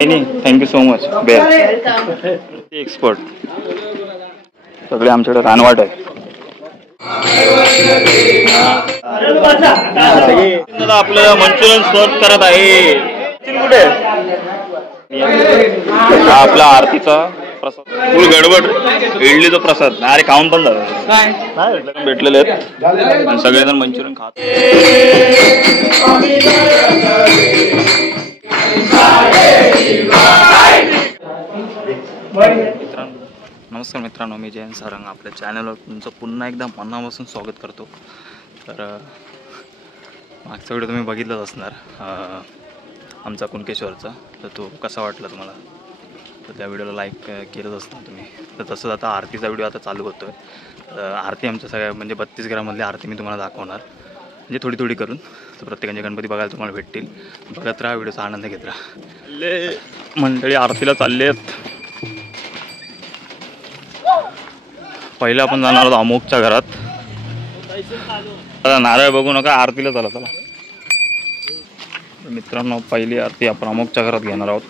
नाही thank you so much expert सगळे आमच्याकडे रानवाट आहे. आपल्याला मंचुरियन सर्व करत आहे. कुठे हा आपला आरतीचा प्रसाद फुल गडबड इडलीचा प्रसाद अरे खाऊन पण झालं भेटलेले आहेत आणि सगळेजण मंचुरियन खात. नमस्कार मित्रांनो, मी जयंत सारंग आपल्या चॅनलवर तुमचं पुन्हा एकदा मनापासून स्वागत करतो. तर मागचा व्हिडिओ तुम्ही बघितलाच असणार आमचा कुणकेश्वरचा, तर तो कसा वाटला तुम्हाला, तर त्या व्हिडिओला लाईक केलंच असणार तुम्ही. तर तसंच आता आरतीचा व्हिडिओ आता चालू होतो आहे. आरती आमच्या सगळ्या म्हणजे 32 ग्राममधली आरती मी तुम्हाला दाखवणार, म्हणजे थोडी थोडी करून. तर प्रत्येकाचे गणपती बघायला तुम्हाला भेटतील. बघत राहा, व्हिडिओचा आनंद घेत राहा. मंडळी आरतीला चालले आहेत. पहिला आपण जाणार आहोत अमोकच्या घरात. नारळ बघू नका, आरतीला चला. चला मित्रांनो, पहिली आरती आपण अमोकच्या घरात घेणार आहोत.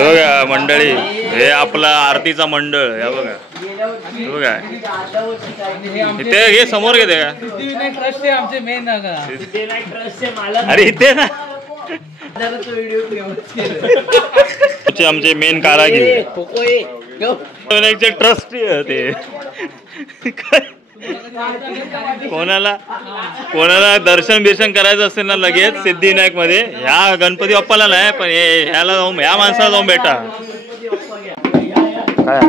बघा मंडळी, हे आपला आरतीचा मंडळ. हे बघा, हे बघा इथे, हे समोर घेते का अरे इथे ना आमचे मेन कारागीर ट्रस्टी ते. कोणाला दर्शन बिर्शन करायचं असेल ना लगेच सिद्धिविनायक मध्ये, ह्या गणपती बाप्पाला नाही पण ह्याला जाऊन, ह्या माणसाला जाऊन भेटा. काय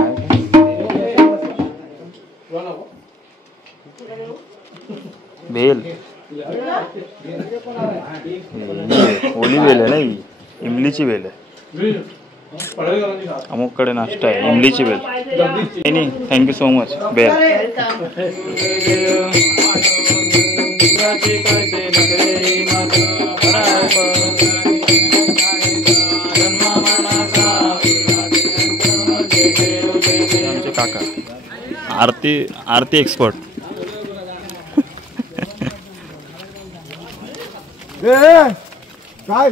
बेल, ओली बेल आहे नाही, इमलीची बेल आहे. अमुककडे नाश्ता आहे, इमलीची बेल. नाही थँक्यू सो मच बेल. आमचे काका आरती एक्सपर्ट. काय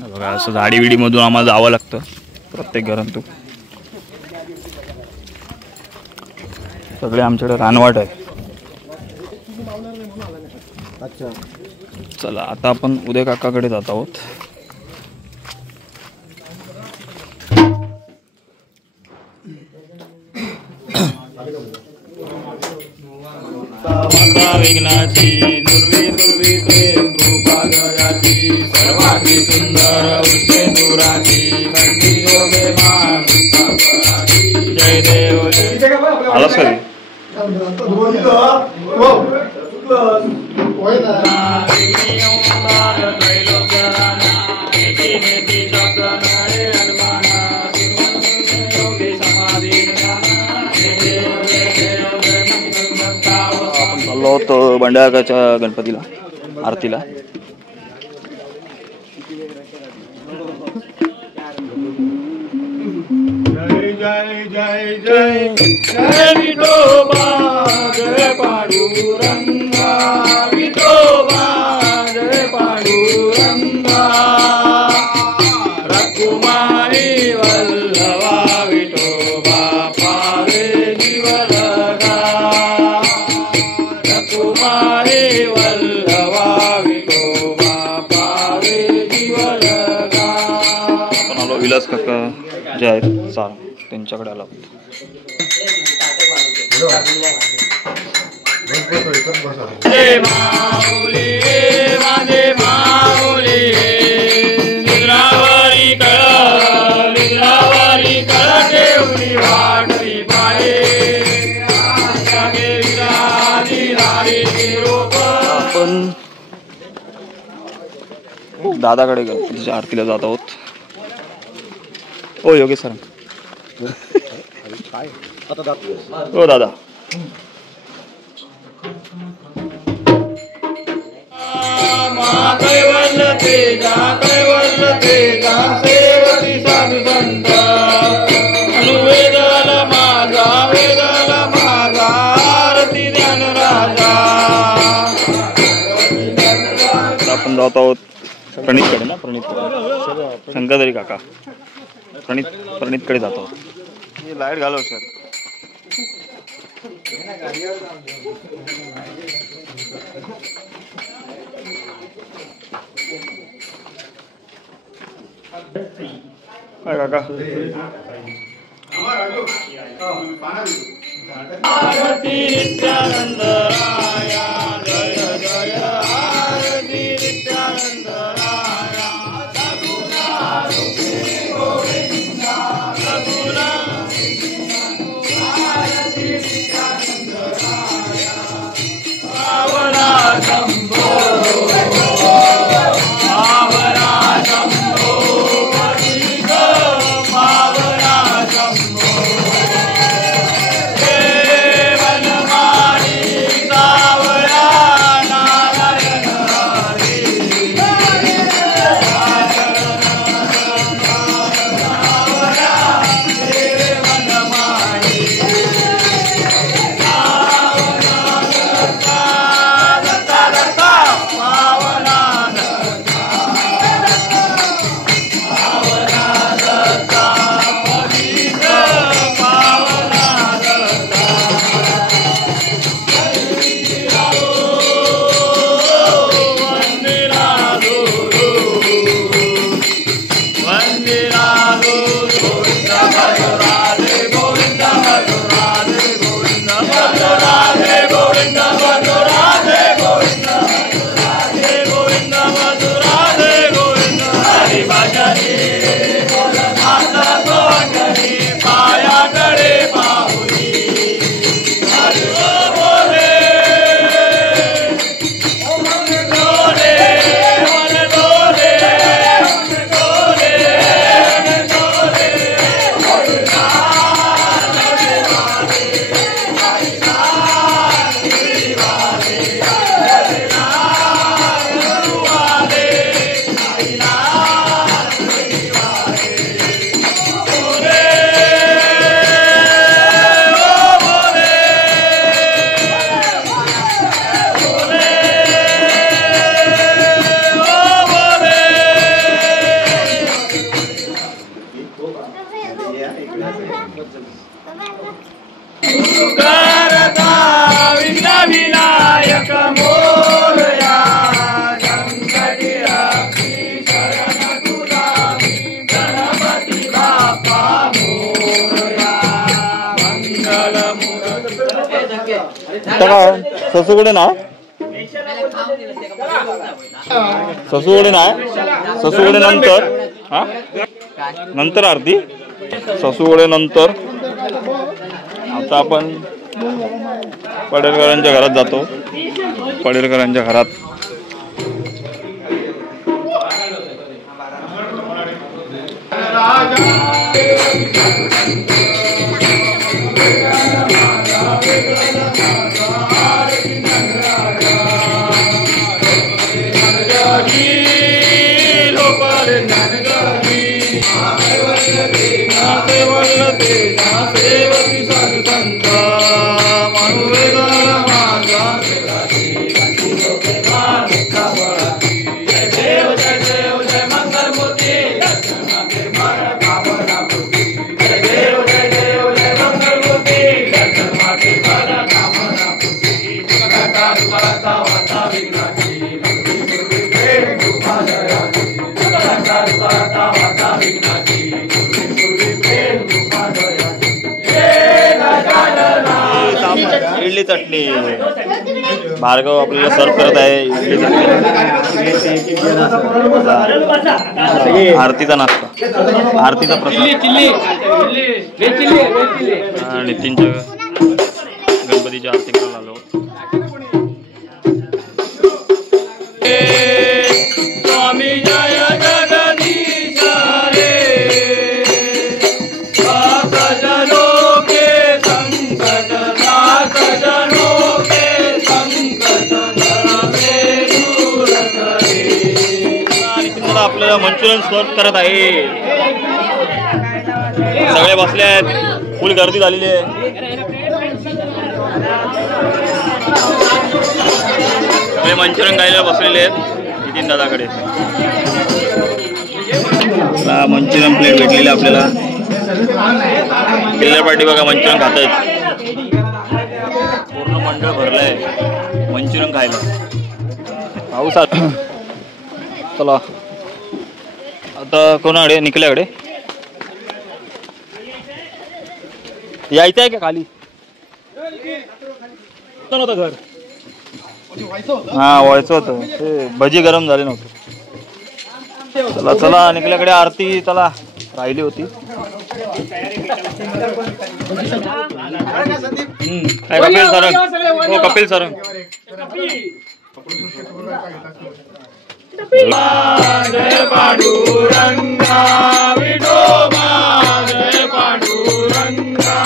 बघा, असं झाडी विडी मधून आम्हाला जावं लागतं प्रत्येक घरातून. सगळे आमच्याकडे रानवाट आहे. चला आता आपण उदय काकाकडे जात आहोत. विघ्नाची दुर्वी दुर्वी प्रेम कृपागयाची सर्वांगी सुंदर उष्टे दुराची कंठी शोभे मान जय देव. आला सर तो बंडाकाच्या गणपतीला आरतीला. जय जय जय जय जय विठोबा जय पांडुरंगा, विठोबा जय पांडुरंगा, रकुमारी वल्लभा विठोबा पावे जीवलगा, रकुमारी वल्लभा विठोबा पावे जीवलगा. आपण आलो विलास काका जे आहेत सार, त्यांच्याकडे आला. जय माऊली माझे माऊली, निद्रावरी कळ ठेवली वाटली पाये, आपण दादाकडे गणपतीच्या आरतीला जात आहोत. ओ योगेश सर. हो दादा. सेवती साधू संत अनुवेदला माझा वेदला माझा आरती ध्यान राजा. आपण जात आहोत प्रणितकडे ना. शंकरदरी काका प्रणितकडे जात आहोत. लाईट घालव सर. काय काका आरती नित्यानंद राया जय जय आरती नित्यानंद राया. सगुणा रूपी गोविंदा सगुणा आरती नित्यानंद राया. पावना शंभो पावना शंभो पतित पावना शंभो. विनायक मोरया गणपती शरण तुला गणपती बाप्पा मोरया. मंगल ससूकडे ना ससूकडे नाही ससूकडे नंतर हा नंतर आरती ससूकडे नंतर. आता आपण पडेलकरांच्या घरात जातो. पडेलकरांच्या घरात सेवती साधू संत अनुवेदला माझा जय देव जय मंगल मूर्ती जय देव जय मंगल मूर्ती इडली चटणी भार्गव आपल्याला सर्व करत आहे. इडली चटणी आरतीचा नाश्ता आरतीचा प्रसाद नितीनच्या गणपतीची आरती करायला आलो. स्वामी जय आपल्याला मंचुरियन सर्व करत आहे. सगळे बसले आहेत, फुल गर्दी झालेली आहे. सगळे मंचुरियन खायला बसलेले आहेत नितीन दादाकडे. मंचुरियन प्लेट भेटलेली आपल्याला. किल्लर पार्टी बघा मंचुरियन खात आहेत. पूर्ण मंडळ भरलंय मंचुरियन खायला. पाऊस चला आता कोणाकडे निखिल्याकडे यायचं आहे का खाली नव्हतं घर. हा व्हायचं होतं ते भजी गरम झाले नव्हते. चला चला निखिल्याकडे आरती चला राहिली होती. काय कपिल सरंग हो कपिल सरंग. जय पांडुरंगा विठोबा जय पांडुरंगा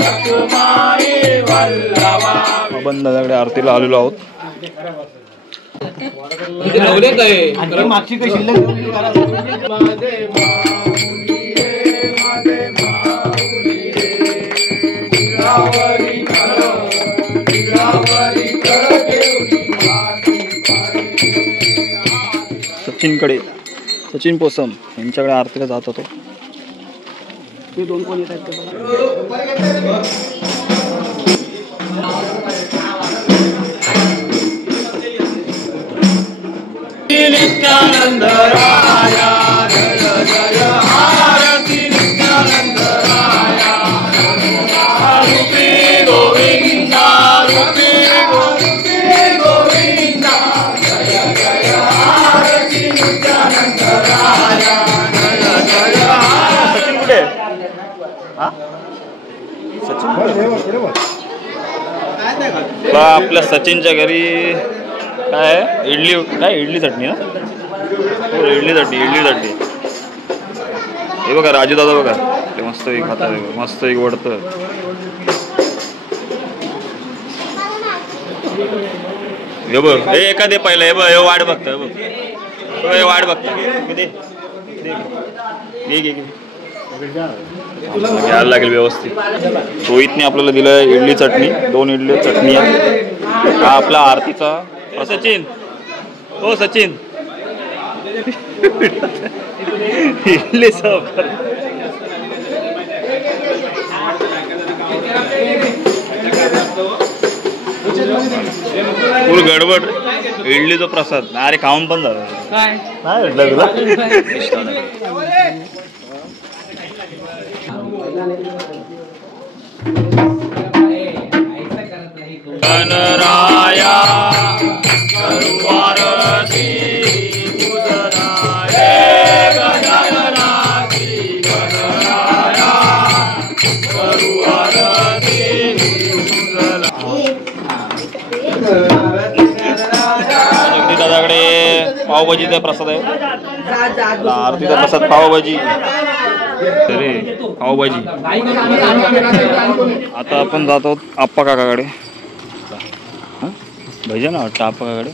रखुमाई वल्लभा. बंद दादाकडे आरतीला आलेलो आहोत. सचिनकडे सचिन पोसम यांच्याकडे आरतीला जात होतो. नित्यानंद राया जय जय आरती नित्यानंद राया रूपी गोविंदा रूपी गोविंदा जय जय आरती नित्यानंद राया जय जय. सचिन कुठे सचिन आपल्या सचिनच्या घरी काय इडली काय इडली चटणी ना हो इडली चटणी. हे बघा राजू दादा बघा ते मस्त एक खातात मस्त एक वडतं. हे बघ हे एखादे पहिलं हे बघ हे वाट बघतं बघ हे वाट बघतं दे घ्यायला लागेल व्यवस्थित. रोहितने आपल्याला दिलं इडली चटणी 2 इडली चटणी आहे. हा आपला आरतीचा सचिन हो सचिन इडली सब फुल गडबड इडलीचा प्रसाद. अरे खाऊन पण झालं नाही भेटलं तुला. गणराया करुवारती पूजनाय गजाननाची गणराया करुवारती दादाकडे पावभाजीचा प्रसाद आहे. आरतीचा प्रसाद पावभाजी तरी पावभाजी. आता आपण जात आहोत आप्पा काकाकडे. भैया ना वाटतं आप्पा काकाकडे.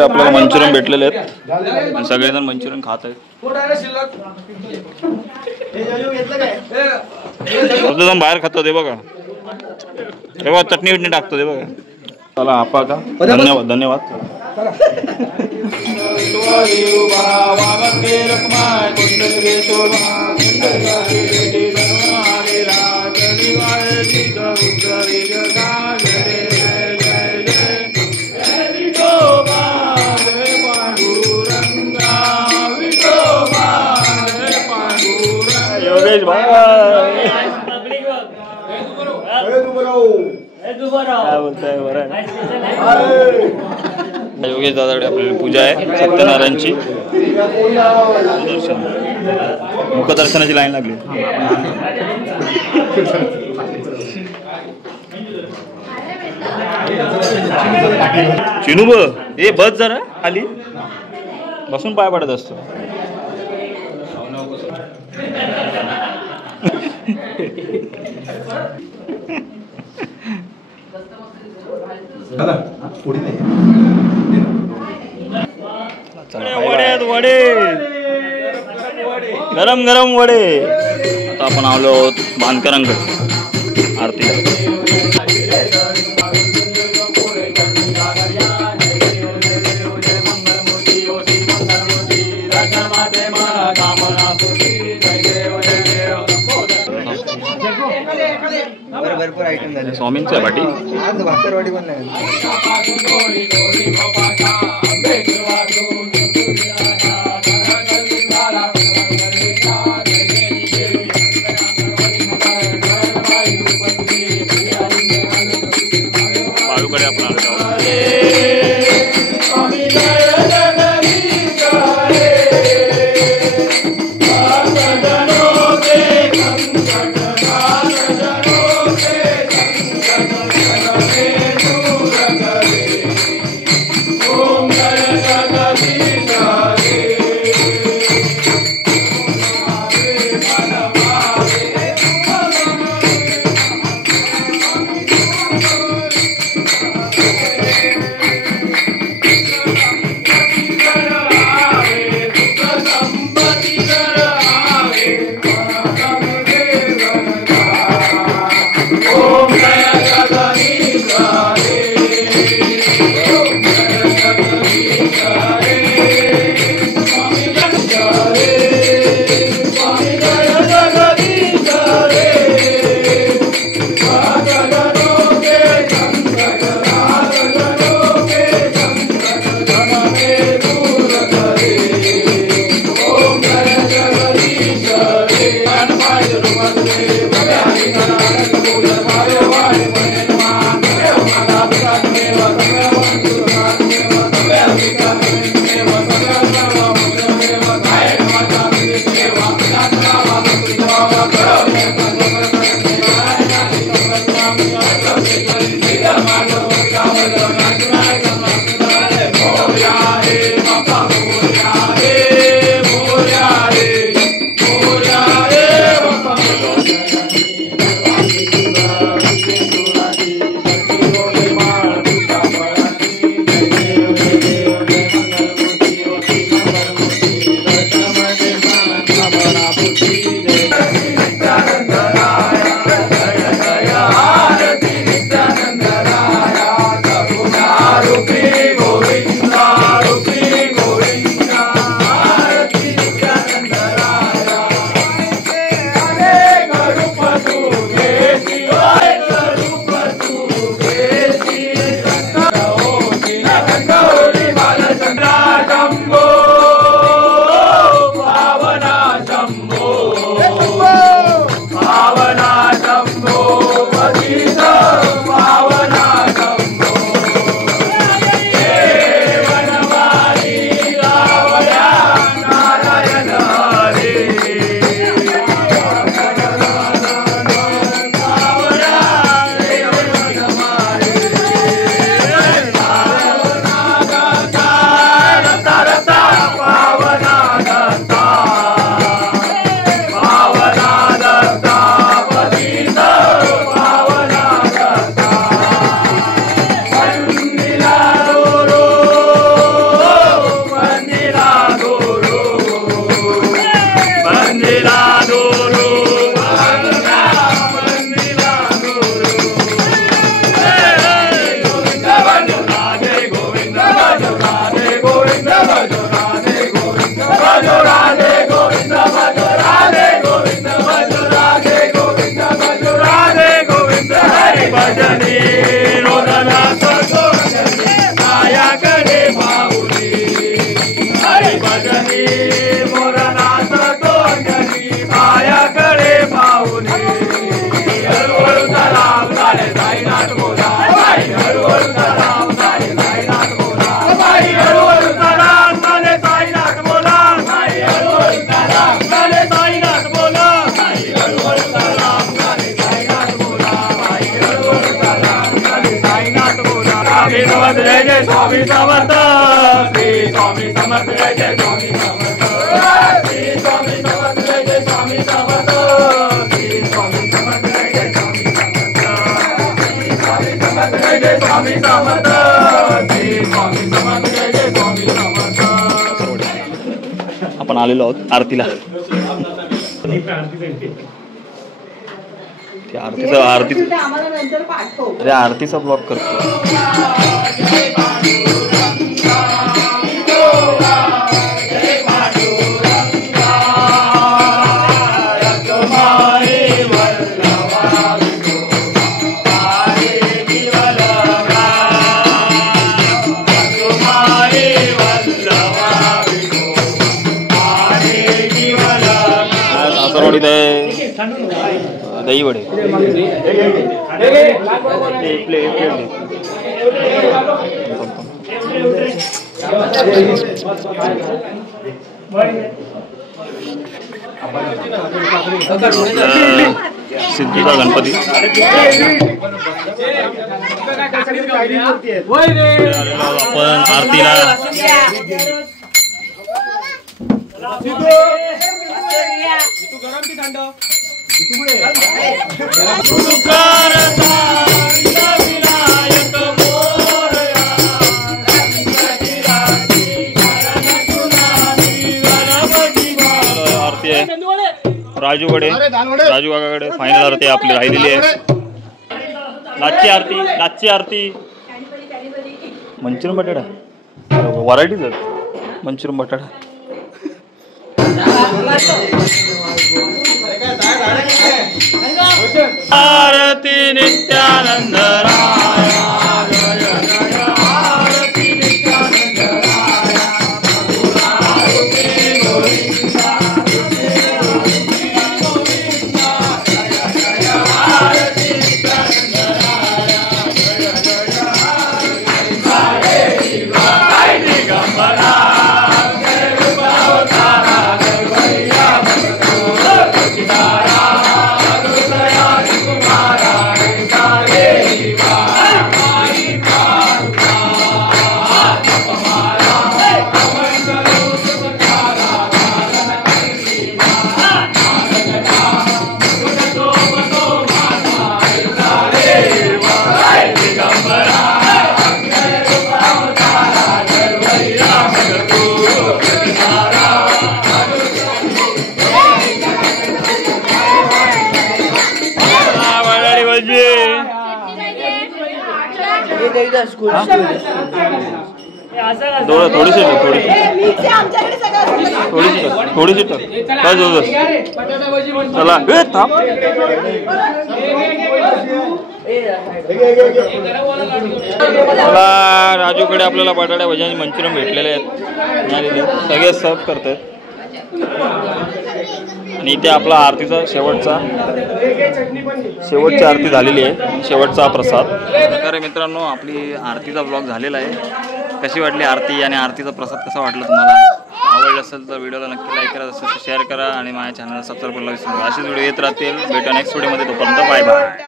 आपल्याला मंचुरियन भेटलेले आहेत आणि सगळेजण मंचुरियन खात आहेत. बाहेर खातो ते बघा हे बघा चटणी विटणी टाकतो ते बघा. चला आप्पा का धन्यवाद धन्यवाद. योगेश भाई काय बोलताय बरं योगेश दादाकडे आपल्याला पूजा आहे सत्यनारायणची. मुखदर्शनाची लाईन लागली. चिनूब ए बस जरा खाली बसून पाय पडत असतो. वडे वडे गरम गरम वडे. आता आपण आलो आहोत बांधकरांकडे आरतीला. भरपूर आयटम झाले. स्वामींच्या पाठी आज भाकरवाडी पण नाही. बाळूकडे आपण आलो आहोत. जय स्वामी समर्थ श्री स्वामी समर्थ जय जय स्वामी समर्थ श्री स्वामी समर्थ जय जय स्वामी समर्थ श्री स्वामी समर्थ जय जय स्वामी समर्थ श्री स्वामी समर्थ जय जय स्वामी समर्थ श्री स्वामी समर्थ जय जय स्वामी समर्थ. आपण आलेलो आहोत आरतीला. अरे आरतीचा ब्लॉग करतो. दही वडे सिद्धीचा गणपती. आपण आरतीला आरती आहे. राजू काकाकडे फायनल आरती आपली राहिलेली आहे. लाचची आरती मंचुरियन बटाटा व्हरायटीज आहेत. मंचुरियन बटाटा आरती नित्यानंद थोडीशी चला राजूकडे आपल्याला बटाट्या भजी आणि मंचुरियन भेटलेले आहेत. सगळे सर्व करतात. आणि इथे आपला आरतीचा शेवटची आरती झालेली आहे. शेवटचा प्रसाद. प्रकारे मित्रांनो आपली आरतीचा ब्लॉग झालेला आहे. कशी वाटली आरती आणि आरतीचा प्रसाद कसा वाटला तुम्हाला? आवडलं असेल तर व्हिडिओला नक्की लाईक करा, शेअर करा आणि माझ्या चॅनलला सबस्क्राईब करायला विसरू नका. असेच व्हिडिओ येत राहतील. भेटूया नेक्स्ट व्हिडिओमध्ये. तोपर्यंत बाय बाय.